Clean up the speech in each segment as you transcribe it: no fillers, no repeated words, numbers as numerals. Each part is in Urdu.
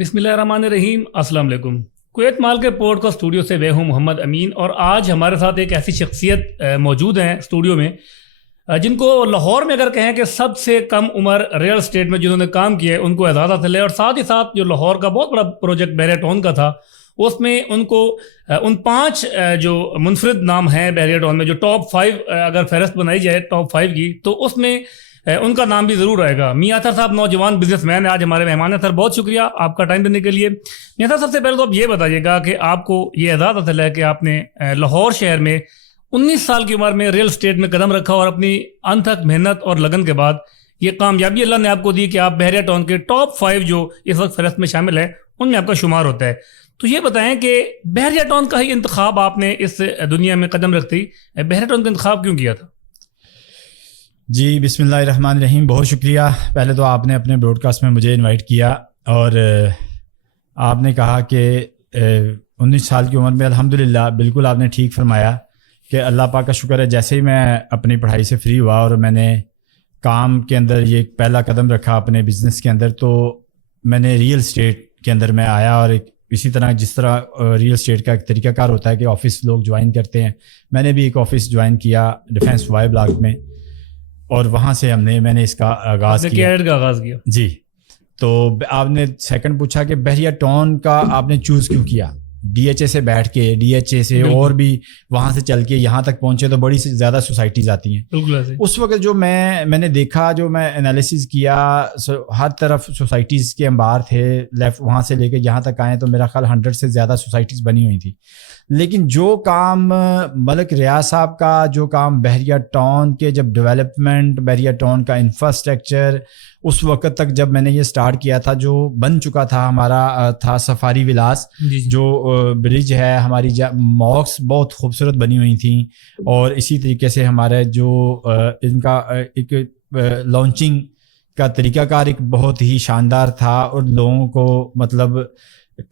بسم اللہ الرحمن الرحیم. السلام علیکم. کویت مال کے پوڈ کاسٹ اسٹوڈیو سے میں ہوں محمد امین, اور آج ہمارے ساتھ ایک ایسی شخصیت موجود ہیں اسٹوڈیو میں جن کو لاہور میں اگر کہیں کہ سب سے کم عمر ریئل اسٹیٹ میں جنہوں نے کام کیا ہے ان کو اعزاز حاصل ہے. اور ساتھ ہی ساتھ جو لاہور کا بہت بڑا پروجیکٹ بحیرہ ٹون کا تھا اس میں ان کو ان 5 جو منفرد نام ہیں بحیرہ ٹون میں, جو ٹاپ 5 اگر فہرست بنائی جائے ٹاپ 5 کی, تو اس میں ان کا نام بھی ضرور آئے گا. میاں اطہر صاحب نوجوان بزنس مین آج ہمارے مہمان ہیں. سر بہت شکریہ آپ کا ٹائم دینے کے لیے. میاں اطہر سب سے پہلے تو آپ یہ بتائیے گا کہ آپ کو یہ اعزاز حاصل ہے کہ آپ نے لاہور شہر میں 19 سال کی عمر میں ریئل اسٹیٹ میں قدم رکھا, اور اپنی انتھک محنت اور لگن کے بعد یہ کامیابی اللہ نے آپ کو دی کہ آپ بحیرہ ٹون کے ٹاپ 5 جو اس وقت فہرست میں شامل ہے ان میں آپ کا شمار ہوتا ہے. تو یہ بتائیں کہ بحیرہ ٹون کا ہی انتخاب آپ نے اس دنیا میں قدم رکھتی بحیرہ ٹون کا انتخاب کیوں کیا تھا؟ جی بسم اللہ الرحمن الرحیم. بہت شکریہ. پہلے تو آپ نے اپنے براڈ کاسٹ میں مجھے انوائٹ کیا, اور آپ نے کہا کہ 19 سال کی عمر میں الحمدللہ بالکل آپ نے ٹھیک فرمایا کہ اللہ پاک کا شکر ہے. جیسے ہی میں اپنی پڑھائی سے فری ہوا اور میں نے کام کے اندر یہ پہلا قدم رکھا اپنے بزنس کے اندر, تو میں نے ریئل اسٹیٹ کے اندر میں آیا. اور اسی طرح جس طرح ریئل اسٹیٹ کا ایک طریقہ کار ہوتا ہے کہ آفس لوگ جوائن کرتے ہیں, میں نے بھی ایک آفس جوائن کیا ڈیفینس وائی بلاک میں, اور وہاں سے میں نے اس کا آغاز کیا. جی, تو آپ نے سیکنڈ پوچھا کہ بحیرہ ٹون کا آپ نے چوز کیوں کیا. ڈی ایچ اے سے بیٹھ کے, ڈی ایچ اے سے اور بھی وہاں سے چل کے یہاں تک پہنچے تو بڑی زیادہ سوسائٹیز آتی ہیں. بالکل. اس وقت جو میں نے دیکھا, جو میں انالیسز کیا, ہر طرف سوسائٹیز کے انبار تھے. لیفٹ وہاں سے لے کے یہاں تک آئے تو میرا خیال 100 سے زیادہ سوسائٹیز بنی ہوئی تھی. لیکن جو کام ملک ریاض صاحب کا, جو کام بحیرہ ٹون کے جب ڈیولپمنٹ, بحیرہ ٹون کا انفراسٹرکچر, اس وقت تک جب میں نے یہ سٹارٹ کیا تھا, جو بن چکا تھا ہمارا تھا سفاری ولاس, جو برج ہے, ہماری ماسک بہت خوبصورت بنی ہوئی تھیں, اور اسی طریقے سے ہمارے جو ان کا ایک لانچنگ کا طریقہ کار ایک بہت ہی شاندار تھا, اور لوگوں کو مطلب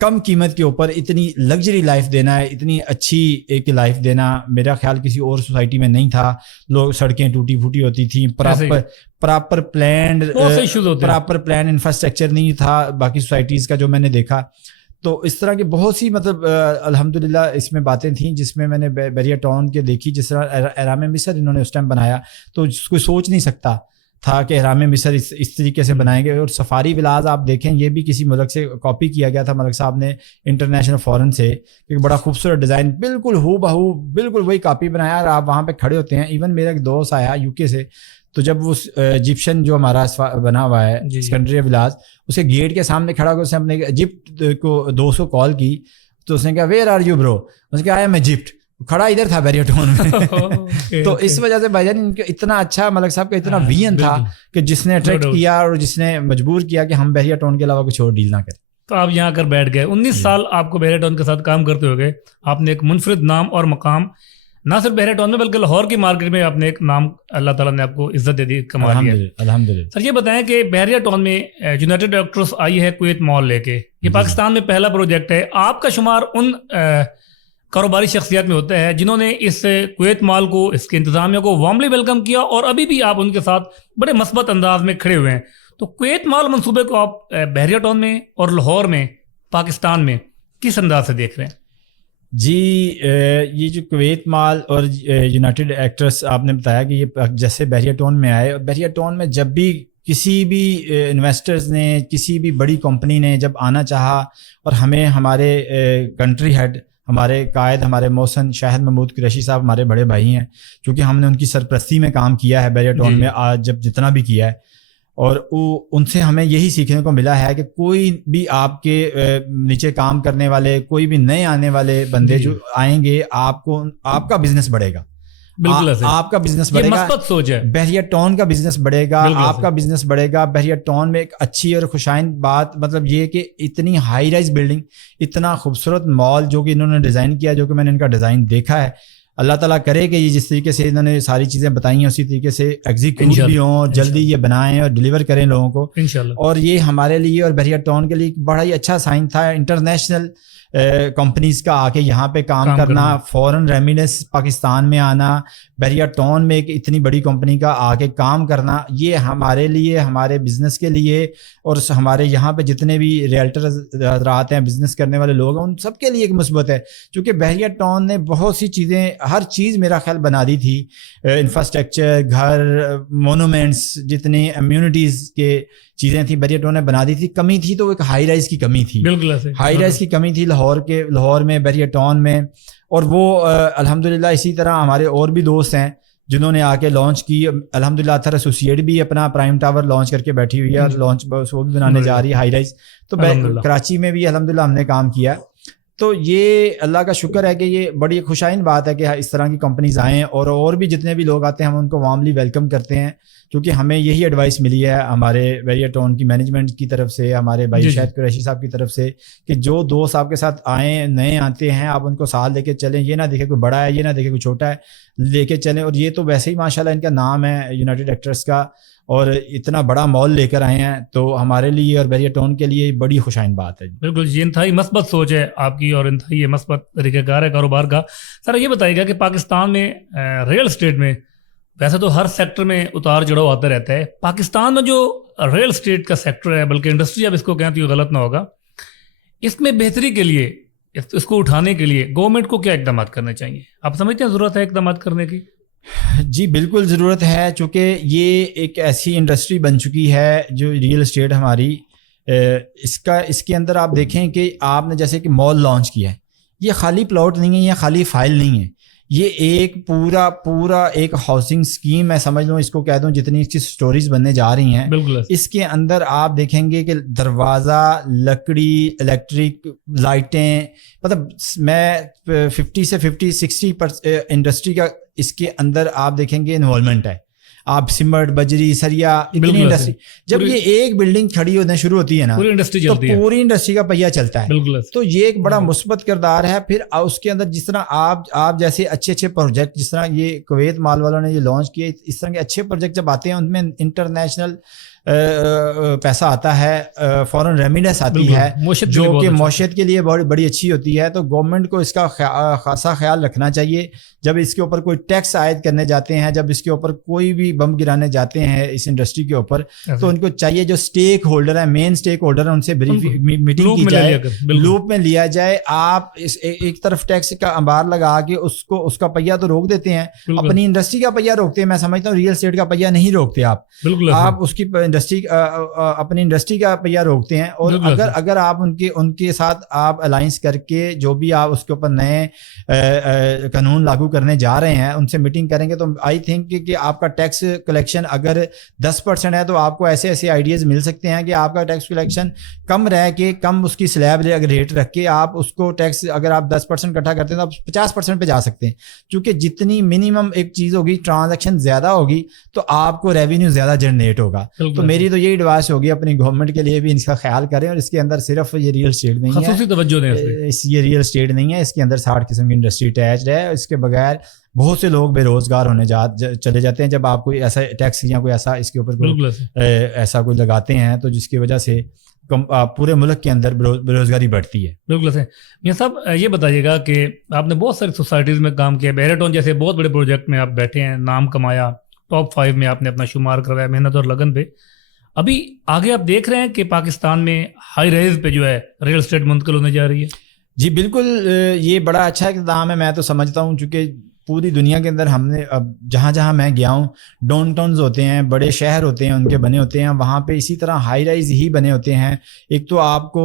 کم قیمت کے اوپر اتنی لگژری لائف دینا ہے, اتنی اچھی ایک لائف دینا, میرا خیال کسی اور سوسائٹی میں نہیں تھا. لوگ سڑکیں ٹوٹی پھوٹی ہوتی تھیں, پراپر پلانڈ انفراسٹرکچر نہیں تھا باقی سوسائٹیز کا جو میں نے دیکھا. تو اس طرح کی بہت سی مطلب الحمدللہ اس میں باتیں تھیں جس میں میں نے بحیرہ ٹون کے دیکھی. جس طرح احرام مصر انہوں نے اس ٹائم بنایا, تو کوئی سوچ نہیں سکتا تھا کہ احرام مصر اس طریقے سے بنائیں گے. اور سفاری ولاز آپ دیکھیں, یہ بھی کسی ملک سے کاپی کیا گیا تھا ملک صاحب نے انٹرنیشنل فورن سے. ایک بڑا خوبصورت ڈیزائن, بالکل ہو بہو بالکل وہی کاپی بنایا, اور آپ وہاں پہ کھڑے ہوتے ہیں. ایون میرا ایک دوست آیا یو کے سے, تو جب وہ ایجپشن جو ہمارا بنا ہوا ہے اسکنڈریہ ولاز, اس کے گیٹ کے سامنے کھڑا ہو کے اس نے اپنے ایجپٹ کو 200 کال کی, تو اس نے کہا ویئر آر یو برو, اس نے کہا آئی ایم ایجپٹ. کھڑا ادھر تھا بحیرہ ٹون میں. تو اس وجہ سے بھائی جان ان کا اتنا اچھا, ملک صاحب کا اتنا ویژن تھا کہ جس نے اٹریکٹ کیا اور جس نے مجبور کیا کہ ہم بحیرہ ٹون کے علاوہ کچھ اور ڈیل نہ کریں. تو آپ یہاں کر بیٹھ گئے. 19 سال آپ کو بحیرہ ٹون کے ساتھ کام کرتے ہو گئے. آپ نے ایک منفرد نام اور مقام نہ صرف بحیرہ ٹون میں بلکہ لاہور کی مارکیٹ میں آپ نے ایک نام, اللہ تعالیٰ نے آپ کو عزت دے دی, کما لیا. الحمدللہ. سر یہ بتائیں کہ بحیرہ ٹون میں یونائٹڈ ایکٹرس آئی ہے کویت مال لے کے, یہ پاکستان میں پہلا پروجیکٹ ہے. آپ کا شمار ان کاروباری شخصیات میں ہوتا ہے جنہوں نے اس کویت مال کو, اس کے انتظامیہ کو وارملی ویلکم کیا, اور ابھی بھی آپ ان کے ساتھ بڑے مثبت انداز میں کھڑے ہوئے ہیں. تو کویت مال منصوبے کو آپ بحیرہ ٹون میں اور لاہور میں پاکستان میں کس انداز سے دیکھ رہے ہیں؟ جی یہ جو کویت مال اور یونائٹڈ ایکٹرس آپ نے بتایا کہ یہ جیسے بحیرہ ٹون میں آئے, اور بحیرہ ٹون میں جب بھی کسی بھی انویسٹرز نے, کسی بھی بڑی کمپنی نے جب آنا چاہا, اور ہمیں ہمارے کنٹری ہیڈ, ہمارے قائد, ہمارے محسن شاہد محمود قریشی صاحب ہمارے بڑے بھائی ہیں, کیونکہ ہم نے ان کی سرپرستی میں کام کیا ہے بحیرہ ٹون میں آج جب جتنا بھی کیا ہے, اور ان سے ہمیں یہی سیکھنے کو ملا ہے کہ کوئی بھی آپ کے نیچے کام کرنے والے, کوئی بھی نئے آنے والے بندے جو آئیں گے, آپ کا بزنس بڑھے گا. آپ کا بزنس بڑھے گا, مثبت سوچ ہے. بحیرہ ٹون کا بزنس بڑھے گا, آپ کا بزنس بڑھے گا. بحیرہ ٹون میں ایک اچھی اور خوشائند بات مطلب یہ کہ اتنی ہائی رائز بلڈنگ, اتنا خوبصورت مال جو کہ انہوں نے ڈیزائن کیا, جو کہ میں نے ان کا ڈیزائن دیکھا ہے. اللہ تعالیٰ کرے کہ یہ جس طریقے سے انہوں نے ساری چیزیں بتائی ہیں اسی طریقے سے ایگزیکیوٹ بھی ہوں, جلدی یہ بنائیں اور ڈیلیور کریں لوگوں کو انشاءاللہ. اور یہ ہمارے لیے اور بحیرہ ٹون کے لیے بڑا ہی اچھا سائن تھا. انٹرنیشنل کمپنیز کا آ کے یہاں پہ کام کرنا, فورن ریمیڈنس پاکستان میں آنا, بیریا ٹاؤن میں ایک اتنی بڑی کمپنی کا آ کے کام کرنا، یہ ہمارے لیے، ہمارے بزنس کے لیے اور ہمارے یہاں پہ جتنے بھی ریئلٹر حضرات ہیں، بزنس کرنے والے لوگ ہیں، ان سب کے لیے ایک مثبت ہے، کیونکہ بیریا ٹاؤن نے بہت سی چیزیں، ہر چیز میرا خیال بنا دی تھی، انفراسٹرکچر، گھر، مونومنٹس، جتنی امیونٹیز کے چیزیں تھیں بیریا ٹاؤن نے بنا دی تھی. کمی تھی تو ایک ہائی رائز کی کمی تھی، بالکل ایسے ہائی رائز کی کمی تھی لاہور میں بیریا ٹاؤن میں. اور وہ الحمدللہ اسی طرح ہمارے اور بھی دوست ہیں جنہوں نے آ کے لانچ کی. الحمدللہ اتھر ایسوسیٹ بھی اپنا پرائم ٹاور لانچ کر کے بیٹھی ہوئی ہے، اور لانچ وہ بھی بنانے جا رہی ہے ہائی رائز. تو کراچی میں بھی الحمدللہ ہم نے کام کیا. تو یہ اللہ کا شکر ہے کہ یہ بڑی خوشائن بات ہے کہ اس طرح کی کمپنیز آئیں، اور بھی جتنے بھی لوگ آتے ہیں ہم ان کو وارملی ویلکم کرتے ہیں، کیونکہ ہمیں یہی ایڈوائس ملی ہے ہمارے بیریا ٹاؤن کی مینجمنٹ کی طرف سے، ہمارے بھائی شاہد قریشی صاحب کی طرف سے، کہ جو دوست آپ کے ساتھ آئیں، نئے آتے ہیں، آپ ان کو ساتھ لے کے چلیں. یہ نہ دیکھیں کوئی بڑا ہے، یہ نہ دیکھیں کوئی چھوٹا ہے، لے کے چلیں. اور یہ تو ویسے ہی ماشاءاللہ ان کا نام ہے یونائٹڈ ایکٹرس کا، اور اتنا بڑا مال لے کر آئے ہیں، تو ہمارے لیے اور بیریا ٹاؤن کے لیے بڑی خوشائن بات ہے. بالکل، یہ انتہائی مثبت سوچ ہے آپ کی، اور انتہائی مثبت طریقہ کار ہے کاروبار کا. سر یہ بتائیے گا کہ پاکستان میں ریئل اسٹیٹ میں ویسے تو ہر سیکٹر میں اتار چڑھاؤ آتا رہتا ہے، پاکستان میں جو ریئل اسٹیٹ کا سیکٹر ہے، بلکہ انڈسٹری اب اس کو کہیں تو یہ غلط نہ ہوگا، اس میں بہتری کے لیے، اس کو اٹھانے کے لیے گورنمنٹ کو کیا اقدامات کرنے چاہیے؟ آپ سمجھتے ہیں ضرورت ہے اقدامات کرنے کی؟ جی بالکل ضرورت ہے، چونکہ یہ ایک ایسی انڈسٹری بن چکی ہے جو ریئل اسٹیٹ ہماری، اس کے اندر آپ دیکھیں کہ آپ نے جیسے کہ مال لانچ کیا ہے، یہ خالی پلاٹ نہیں ہے، یہ خالی فائل نہیں ہے، یہ ایک پورا ایک ہاؤسنگ اسکیم میں سمجھ لوں، اس کو کہہ دوں، جتنی اس کی سٹوریز بننے جا رہی ہیں. بالکل. اس کے اندر آپ دیکھیں گے کہ دروازہ، لکڑی، الیکٹرک، لائٹیں، مطلب میں 50-60% انڈسٹری کا اس کے اندر آپ دیکھیں گے انوالومنٹ ہے. آپ سیمنٹ، بجری، سریا، اتنی انڈسٹری، جب یہ ایک بلڈنگ کھڑی ہونے شروع ہوتی ہے نا، پوری انڈسٹری تو چلتی ہے، پوری انڈسٹری کا پہیہ چلتا ہے. بالکل. تو یہ ایک بڑا مثبت کردار ہے. پھر اس کے اندر جس طرح آپ جیسے اچھے پروجیکٹ، جس طرح یہ کویت مال والوں نے یہ لانچ کیے، اس طرح کے اچھے پروجیکٹ جب آتے ہیں ان میں انٹرنیشنل پیسہ آتا ہے، فورن ریمیڈنس آتی ہے، جو کہ معیشت کے لیے بڑی اچھی ہوتی ہے. تو گورنمنٹ کو اس کا خاصا خیال رکھنا چاہیے جب اس کے اوپر کوئی ٹیکس عائد کرنے جاتے ہیں، جب اس کے اوپر کوئی بھی بم گرانے جاتے ہیں اس انڈسٹری کے اوپر، تو ان کو چاہیے جو اسٹیک ہولڈر ہیں، مین اسٹیک ہولڈر ہیں، ان سے میٹنگ کی جائے، لوپ میں لیا جائے. آپ ایک طرف ٹیکس کا انبار لگا کے اس کا پہیہ تو روک دیتے ہیں، اپنی انڈسٹری کا پہیہ روکتے ہیں. میں سمجھتا ہوں ریئل اسٹیٹ کا پہیہ نہیں روکتے آپ اس کی اپنی انڈسٹری کا پہیہ روکتے ہیں. اور اگر آپ ان کے ساتھ آپ الائنس کر کے جو بھی آپ اس کے اوپر نئے قانون لاگو کرنے جا رہے ہیں، ان سے میٹنگ کریں گے، تو آئی تھنک کہ آپ کا ٹیکس کلیکشن اگر 10% ہے تو آپ کو ایسے آئیڈیاز مل سکتے ہیں کہ آپ کا ٹیکس کلیکشن کم رہ کے، کم اس کی سلیب ریٹ رکھ کے آپ اس کو ٹیکس، اگر آپ 10% اکٹھا کرتے ہیں تو آپ 50% پہ جا سکتے ہیں. کیونکہ جتنی منیمم ایک چیز ہوگی، ٹرانزیکشن زیادہ ہوگی تو آپ کو ریونیو زیادہ جنریٹ ہوگا. تو میری تو یہی ایڈوائس ہوگی اپنی گورنمنٹ کے لیے بھی، اس کا خیال کریں. اور اس کے اندر صرف یہ ریئل اسٹیٹ نہیں ہے، خصوصی توجہ دیں. یہ ریئل اسٹیٹ نہیں ہے، اس کے اندر 60 قسم کی انڈسٹری اٹیچڈ ہے. اس کے بغیر بہت سے لوگ بے روزگار ہونے چلے جاتے ہیں جب آپ کوئی ایسا ٹیکس یا کوئی ایسا اس کے اوپر ایسا کوئی لگاتے ہیں، تو جس کی وجہ سے پورے ملک کے اندر بے روزگاری بڑھتی ہے. بالکل سے. میاں صاحب یہ بتائیے گا کہ آپ نے بہت ساری سوسائٹیز میں کام کیا، بیریا ٹاؤن جیسے بہت بڑے پروجیکٹ میں آپ بیٹھے ہیں، نام کمایا، ٹاپ 5 میں آپ نے اپنا شمار کروایا محنت اور لگن پہ. ابھی آگے آپ دیکھ رہے ہیں کہ پاکستان میں ہائی رائز پہ جو ہے ریئل اسٹیٹ منتقل ہونے جا رہی ہے؟ جی بالکل، یہ بڑا اچھا اقدام ہے. میں تو سمجھتا ہوں چونکہ پوری دنیا کے اندر ہم نے اب جہاں میں گیا ہوں، ڈاؤن ٹاؤنز ہوتے ہیں، بڑے شہر ہوتے ہیں، ان کے بنے ہوتے ہیں، وہاں پہ اسی طرح ہائی رائز ہی بنے ہوتے ہیں. ایک تو آپ کو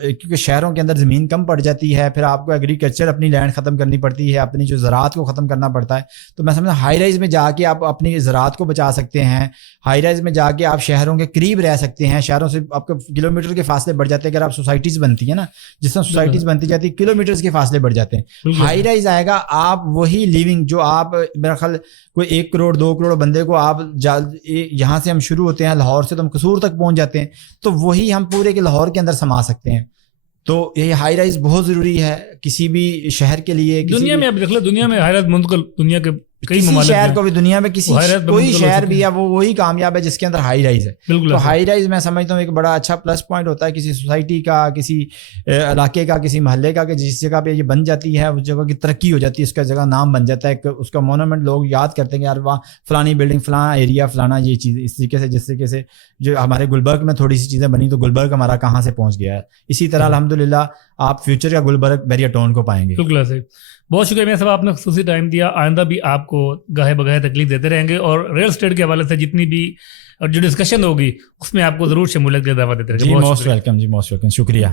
کیونکہ شہروں کے اندر زمین کم پڑ جاتی ہے، پھر آپ کو ایگریکلچر اپنی لینڈ ختم کرنی پڑتی ہے، اپنی جو زراعت کو ختم کرنا پڑتا ہے. تو میں سمجھتا ہوں ہائی رائز میں جا کے آپ اپنی زراعت کو بچا سکتے ہیں. ہائی رائز میں جا کے آپ شہروں کے قریب رہ سکتے ہیں، شہروں سے آپ کو کلومیٹر کے فاصلے بڑھ جاتے ہیں. اگر آپ سوسائٹیز بنتی ہیں نا، جس طرح سوسائٹیز بنتی جاتی ہے، کلومیٹرز کے فاصلے بڑھ جاتے ہیں. ہائی رائز آئے گا، آپ وہی لیونگ جو آپ میرا خیال کوئی 1 کروڑ 2 کروڑ بندے کو آپ یہاں سے ہم شروع ہوتے ہیں لاہور سے، تو ہم قصور تک پہنچ جاتے ہیں، تو وہی ہم پورے کے لاہور کے اندر سما سکتے ہیں. تو یہ ہائی رائز بہت ضروری ہے کسی بھی شہر کے لیے. دنیا میں اب دیکھ لیں، دنیا میں ہائی رائز منتقل دنیا کے کئی کسی ممالک شہر ہیں. کو بھی دنیا میں کسی حیرت کوئی بمنتقل ہو شہر چکی بھی ہے وہ وہی کامیاب ہے جس کے اندر ہائی رائز ہے. بالکل تو ایسا. ہائی رائز میں سمجھتا ہوں ایک بڑا اچھا پلس پوائنٹ ہوتا ہے کسی سوسائٹی کا, کسی علاقے کا, کسی محلے کا, کہ جس جگہ پہ یہ بن جاتی ہے اس جگہ کی ترقی ہو جاتی ہے, اس کا جگہ نام بن جاتا ہے, اس کا مونومنٹ لوگ یاد کرتے ہیں کہ یار وہاں فلانی بلڈنگ, فلاں ایریا, فلانا یہ چیز, اس طریقے سے جس طریقے سے جو ہمارے گلبرگ میں تھوڑی سی چیزیں بنی تو گلبرگ ہمارا کہاں سے پہنچ گیا ہے. اسی طرح الحمدللہ آپ فیوچر کا گلبرگ بحریہ ٹون کو پائیں گے. بالکل ایسے. بہت شکریہ میاں صاحب, آپ نے خصوصی ٹائم دیا. آئندہ بھی آپ کو گاہے بگاہے تکلیف دیتے رہیں گے, اور ریئل اسٹیٹ کے حوالے سے جتنی بھی جو ڈسکشن ہوگی اس میں آپ کو ضرور شمولیت کا اضافہ دیتے رہیں گے. جی بہت موسٹ شکریہ. ویلکم, جی موسٹ ویلکم, شکریہ.